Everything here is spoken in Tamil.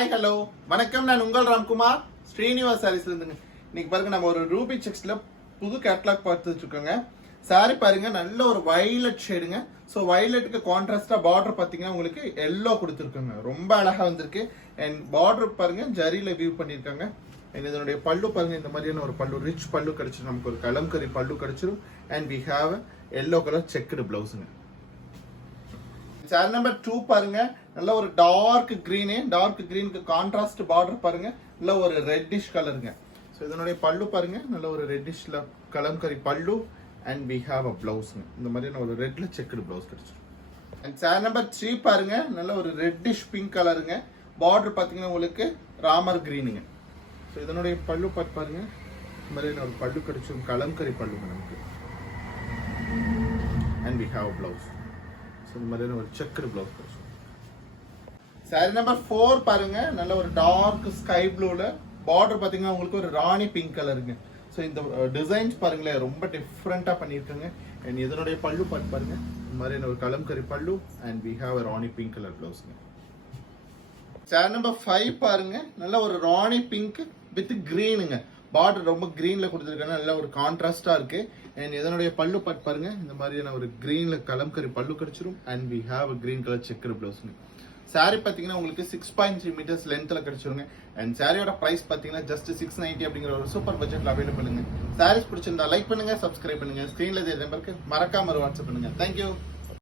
ஹாய் ஹலோ வணக்கம். நான் உங்கள் ராம்குமார் ஸ்ரீனிவாஸ் சாரீஸ்ல இருந்துங்க. இன்னைக்கு பாருங்க நம்ம ஒரு ரூபி செக்ஸ்ல புது கேட்லாக் பார்த்துட்டு இருக்கோங்க. சாரி பாருங்க நல்ல ஒரு வயலட் ஷேடுங்க. ஸோ வயலட்டுக்கு கான்ட்ராஸ்டா பார்டர் பார்த்தீங்கன்னா உங்களுக்கு எல்லோ கொடுத்துருக்குங்க. ரொம்ப அழகா வந்திருக்கு. அண்ட் பார்டர் பாருங்க ஜரியில வியூ பண்ணியிருக்காங்க. அண்ட் இதனுடைய பல்லு பாருங்க இந்த மாதிரியான ஒரு பல்லு ரிச் பல்லு கிடைச்சிடும். நமக்கு ஒரு கலம்கரி பல்லு கிடைச்சிடும். And we have yellow colour checked பிளவுஸுங்க. சாரி நம்பர் 2 பாருங்க நல்ல ஒரு டார்க் கிரீனுக்கு கான்ட்ராஸ்ட் பார்டர் பாருங்க நல்ல ஒரு ரெட்டிஷ் கலருங்க. ஸோ இதனுடைய பல்லு பாருங்க நல்ல ஒரு ரெட்டிஷ்ல கலம்கரி பல்லு. அண்ட் வி ஹாவ் அ பிளவுஸுங்க. இந்த மாதிரி ஒரு ரெட்ல செக்குடு பிளவுஸ் கிடைச்சிடும். அண்ட் சாரி நம்பர் 3 பாருங்க நல்ல ஒரு ரெட்டிஷ் பிங்க் கலருங்க. பார்டர் பார்த்தீங்கன்னா உங்களுக்கு ராமர் கிரீனுங்க. ஸோ இதனுடைய பல்லு பாருங்க இந்த மாதிரி ஒரு பல்லு கிடைச்சிடும். கலம்கரி பல்லுங்க நமக்கு. And we have blouse. So இந்த மாதிரி ஒரு செக்குடு பிளவுஸ் கிடைச்சிடும். சாரி நம்பர் 4 பாருங்க நல்ல ஒரு டார்க் ஸ்கை ப்ளூல பார்டர் பார்த்தீங்கன்னா உங்களுக்கு ஒரு ராணி பிங்க் கலருங்க. ஸோ இந்த டிசைன்ஸ் பாருங்களேன் ரொம்ப டிஃப்ரெண்டா பண்ணியிருக்காங்க. அண்ட் இதனுடைய பல்லு பாருங்க இந்த மாதிரி ஒரு கலம்கரி பல்லு. And we have rani pink colour பிளவுஸ்ங்க. சாரி நம்பர் 5 பாருங்க நல்ல ஒரு ராணி பிங்க் வித் கிரீனுங்க. பார்டர் ரொம்ப கிரீன்ல கொடுத்துருக்காங்க. நல்ல ஒரு கான்ட்ராஸ்டா இருக்கு. அண்ட் இதனுடைய பல்லு பாருங்க இந்த மாதிரியான ஒரு கிரீன்ல கலம்கரி பல்லு கிடைச்சிரும். And we have green colour checked பிளவுஸ்ங்க. சாரி பார்த்தீங்கன்னா உங்களுக்கு 6.3 மீட்டர்ஸ் லென்த்ல கிடைச்சிருங்க. அண்ட் சாரியோட பிரைஸ் பார்த்தீங்கன்னா ஜஸ்ட் 690 அப்படிங்கிற ஒரு சூப்பர் பட்ஜெட்ல அவைலபிளுங்க. சாரீஸ் பிடிச்சிருந்தா லைக் பண்ணுங்க, சப்ஸ்கிரைப் பண்ணுங்க. ஸ்கிரீன்ல தெரியுற நம்பருக்கு மறக்காம ஒரு வாட்ஸ்அப் பண்ணுங்க. தேங்க்யூ.